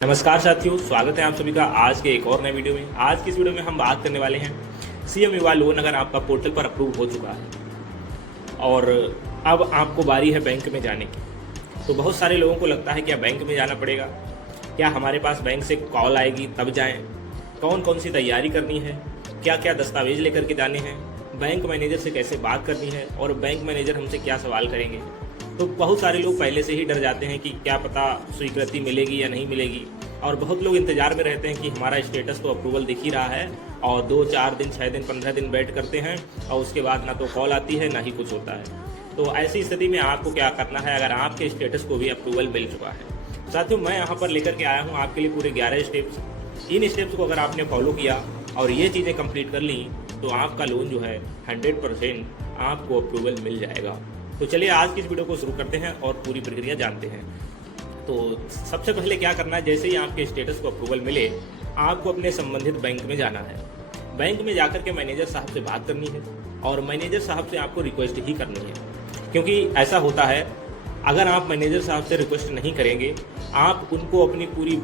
नमस्कार साथियों, स्वागत है आप सभी का आज के एक और नए वीडियो में। आज की इस वीडियो में हम बात करने वाले हैं सीएम युवा लोन अगर आपका पोर्टल पर अप्रूव हो चुका है और अब आपको बारी है बैंक में जाने की। तो बहुत सारे लोगों को लगता है क्या बैंक में जाना पड़ेगा, क्या हमारे पास बैंक से कॉल आएगी तब जाएं, कौन कौन सी तैयारी करनी है, क्या क्या दस्तावेज लेकर के जाने हैं, बैंक मैनेजर से कैसे बात करनी है और बैंक मैनेजर हमसे क्या सवाल करेंगे। तो बहुत सारे लोग पहले से ही डर जाते हैं कि क्या पता स्वीकृति मिलेगी या नहीं मिलेगी, और बहुत लोग इंतजार में रहते हैं कि हमारा स्टेटस तो अप्रूवल दिख ही रहा है, और 2-4 दिन 6 दिन 15 दिन वेट करते हैं और उसके बाद ना तो कॉल आती है ना ही कुछ होता है। तो ऐसी स्थिति में आपको क्या करना है अगर आपके स्टेटस को भी अप्रूवल मिल चुका है। साथियों, मैं यहाँ पर लेकर के आया हूँ आपके लिए पूरे 11 स्टेप्स। इन स्टेप्स को अगर आपने फॉलो किया और ये चीज़ें कंप्लीट कर ली तो आपका लोन जो है 100% आपको अप्रूवल मिल जाएगा। तो चलिए आज की इस वीडियो को शुरू करते हैं और पूरी प्रक्रिया जानते हैं। तो सबसे पहले क्या करना है, जैसे ही आपके स्टेटस को अप्रूवल मिले आपको अपने संबंधित बैंक में जाना है। बैंक में जाकर के मैनेजर साहब से बात करनी है और मैनेजर साहब से आपको रिक्वेस्ट ही करनी है, क्योंकि ऐसा होता है अगर आप मैनेजर साहब से रिक्वेस्ट नहीं करेंगे, आप उनको अपनी पूरी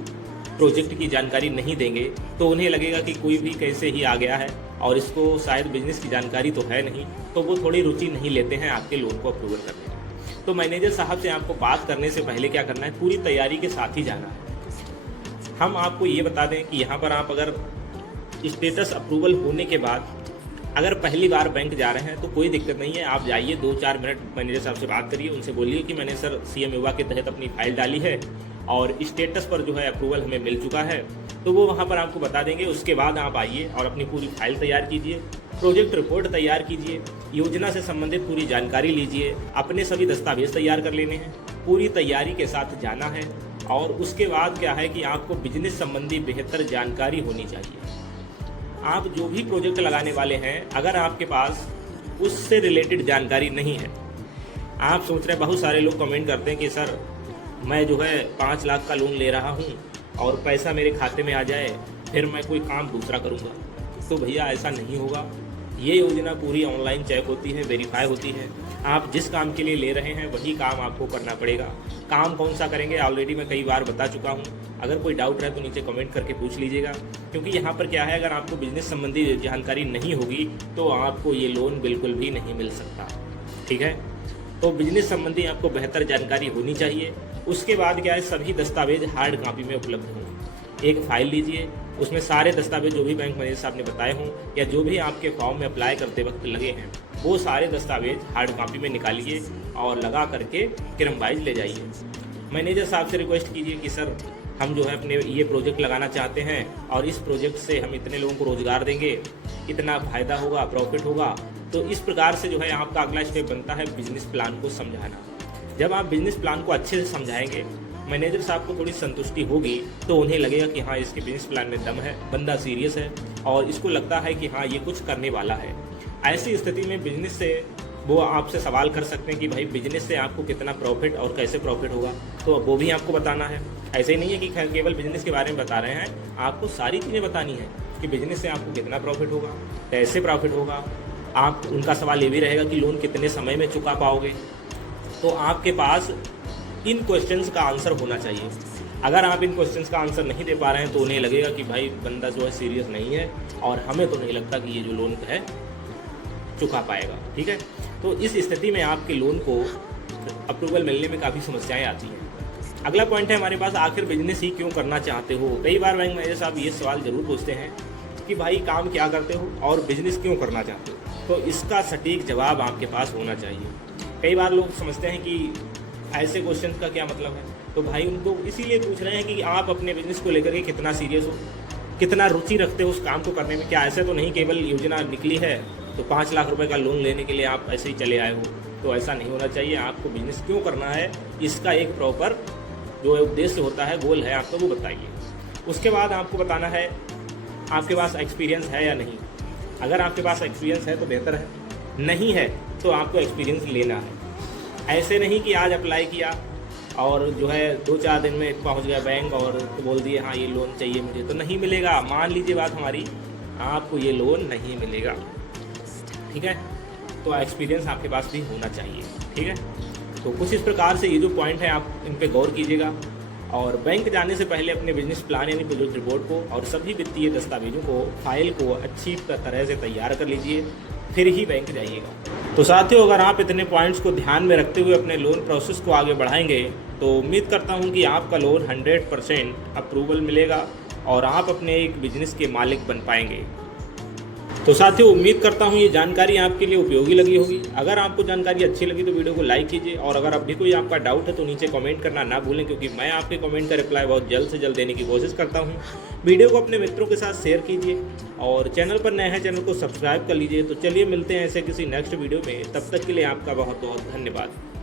प्रोजेक्ट की जानकारी नहीं देंगे तो उन्हें लगेगा कि कोई भी कैसे ही आ गया है और इसको शायद बिजनेस की जानकारी तो है नहीं, तो वो थोड़ी रुचि नहीं लेते हैं आपके लोन को अप्रूवल करने में। तो मैनेजर साहब से आपको बात करने से पहले क्या करना है, पूरी तैयारी के साथ ही जाना है। हम आपको ये बता दें कि यहाँ पर आप अगर स्टेटस अप्रूवल होने के बाद अगर पहली बार बैंक जा रहे हैं तो कोई दिक्कत नहीं है, आप जाइए 2-4 मिनट मैनेजर साहब से बात करिए, उनसे बोलिए कि मैंने सर सीएम युवा के तहत अपनी फाइल डाली है और स्टेटस पर जो है अप्रूवल हमें मिल चुका है, तो वो वहाँ पर आपको बता देंगे। उसके बाद आप आइए और अपनी पूरी फाइल तैयार कीजिए, प्रोजेक्ट रिपोर्ट तैयार कीजिए, योजना से संबंधित पूरी जानकारी लीजिए, अपने सभी दस्तावेज तैयार कर लेने हैं, पूरी तैयारी के साथ जाना है। और उसके बाद क्या है कि आपको बिजनेस संबंधी बेहतर जानकारी होनी चाहिए। आप जो भी प्रोजेक्ट लगाने वाले हैं अगर आपके पास उससे रिलेटेड जानकारी नहीं है, आप सोच रहे हैं, बहुत सारे लोग कमेंट करते हैं कि सर मैं जो है 5 लाख का लोन ले रहा हूँ और पैसा मेरे खाते में आ जाए फिर मैं कोई काम दूसरा करूँगा। तो भैया ऐसा नहीं होगा। ये योजना पूरी ऑनलाइन चेक होती है, वेरीफाई होती है। आप जिस काम के लिए ले रहे हैं वही काम आपको करना पड़ेगा। काम कौन सा करेंगे ऑलरेडी मैं कई बार बता चुका हूँ। अगर कोई डाउट है तो नीचे कमेंट करके पूछ लीजिएगा, क्योंकि यहाँ पर क्या है, अगर आपको बिजनेस संबंधी जानकारी नहीं होगी तो आपको ये लोन बिल्कुल भी नहीं मिल सकता। ठीक है, तो बिजनेस संबंधी आपको बेहतर जानकारी होनी चाहिए। उसके बाद क्या है, सभी दस्तावेज हार्ड कॉपी में उपलब्ध हों। एक फाइल लीजिए, उसमें सारे दस्तावेज जो भी बैंक मैनेजर साहब ने बताए हों या जो भी आपके फॉर्म में अप्लाई करते वक्त लगे हैं वो सारे दस्तावेज हार्ड कॉपी में निकालिए और लगा करके क्रमवाइज ले जाइए। मैनेजर साहब से रिक्वेस्ट कीजिए कि सर हम जो है अपने ये प्रोजेक्ट लगाना चाहते हैं और इस प्रोजेक्ट से हम इतने लोगों को रोजगार देंगे, इतना फ़ायदा होगा, प्रॉफिट होगा। तो इस प्रकार से जो है आपका अगला स्टेप बनता है बिजनेस प्लान को समझाना। जब आप बिजनेस प्लान को अच्छे से समझाएंगे, मैनेजर साहब को थोड़ी संतुष्टि होगी तो उन्हें लगेगा कि हाँ इसके बिजनेस प्लान में दम है, बंदा सीरियस है और इसको लगता है कि हाँ ये कुछ करने वाला है। ऐसी स्थिति में बिजनेस से वो आपसे सवाल कर सकते हैं कि भाई बिजनेस से आपको कितना प्रॉफिट और कैसे प्रॉफिट होगा, तो वो भी आपको बताना है। ऐसे ही नहीं है कि केवल बिजनेस के बारे में बता रहे हैं, आपको सारी चीज़ें बतानी है कि बिजनेस से आपको कितना प्रॉफिट होगा, कैसे प्रॉफिट होगा। आप उनका सवाल ये भी रहेगा कि लोन कितने समय में चुका पाओगे। तो आपके पास इन क्वेश्चंस का आंसर होना चाहिए। अगर आप इन क्वेश्चंस का आंसर नहीं दे पा रहे हैं तो उन्हें लगेगा कि भाई बंदा जो है सीरियस नहीं है और हमें तो नहीं लगता कि ये जो लोन है चुका पाएगा। ठीक है, तो इस स्थिति में आपके लोन को अप्रूवल मिलने में काफ़ी समस्याएं आती हैं। अगला पॉइंट है हमारे पास, आखिर बिजनेस ही क्यों करना चाहते हो। कई बार बैंक मैनेजर साहब ये सवाल ज़रूर पूछते हैं कि भाई काम क्या करते हो और बिजनेस क्यों करना चाहते हो। तो इसका सटीक जवाब आपके पास होना चाहिए। कई बार लोग समझते हैं कि ऐसे क्वेश्चन का क्या मतलब है, तो भाई उनको इसीलिए पूछ रहे हैं कि आप अपने बिजनेस को लेकर के कितना सीरियस हो, कितना रुचि रखते हो उस काम को करने में। क्या ऐसे तो नहीं केवल योजना निकली है तो 5 लाख रुपए का लोन लेने के लिए आप ऐसे ही चले आए हो, तो ऐसा नहीं होना चाहिए। आपको बिजनेस क्यों करना है इसका एक प्रॉपर जो उद्देश्य होता है, गोल है आपका, वो बताइए। उसके बाद आपको बताना है आपके पास एक्सपीरियंस है या नहीं। अगर आपके पास एक्सपीरियंस है तो बेहतर है, नहीं है तो आपको एक्सपीरियंस लेना है। ऐसे नहीं कि आज अप्लाई किया और जो है 2-4 दिन में पहुंच गया बैंक और तो बोल दिए हाँ ये लोन चाहिए मुझे, तो नहीं मिलेगा। मान लीजिए बात हमारी, आपको ये लोन नहीं मिलेगा। ठीक है, तो एक्सपीरियंस आपके पास भी होना चाहिए। ठीक है, तो कुछ इस प्रकार से ये जो पॉइंट है आप इन पे गौर कीजिएगा। और बैंक जाने से पहले अपने बिजनेस प्लान यानी प्रोजेक्ट रिपोर्ट को और सभी वित्तीय दस्तावेजों को फाइल को अच्छी तरह से तैयार कर लीजिए, फिर ही बैंक जाइएगा। तो साथियों, अगर आप इतने पॉइंट्स को ध्यान में रखते हुए अपने लोन प्रोसेस को आगे बढ़ाएंगे तो उम्मीद करता हूं कि आपका लोन 100% अप्रूवल मिलेगा और आप अपने एक बिजनेस के मालिक बन पाएंगे। तो साथियों, उम्मीद करता हूँ ये जानकारी आपके लिए उपयोगी लगी होगी। अगर आपको जानकारी अच्छी लगी तो वीडियो को लाइक कीजिए और अगर अभी कोई आपका डाउट है तो नीचे कमेंट करना ना भूलें, क्योंकि मैं आपके कमेंट का रिप्लाई बहुत जल्द से जल्द देने की कोशिश करता हूँ। वीडियो को अपने मित्रों के साथ शेयर कीजिए और चैनल पर नए हैं चैनल को सब्सक्राइब कर लीजिए। तो चलिए मिलते हैं ऐसे किसी नेक्स्ट वीडियो में, तब तक के लिए आपका बहुत बहुत धन्यवाद।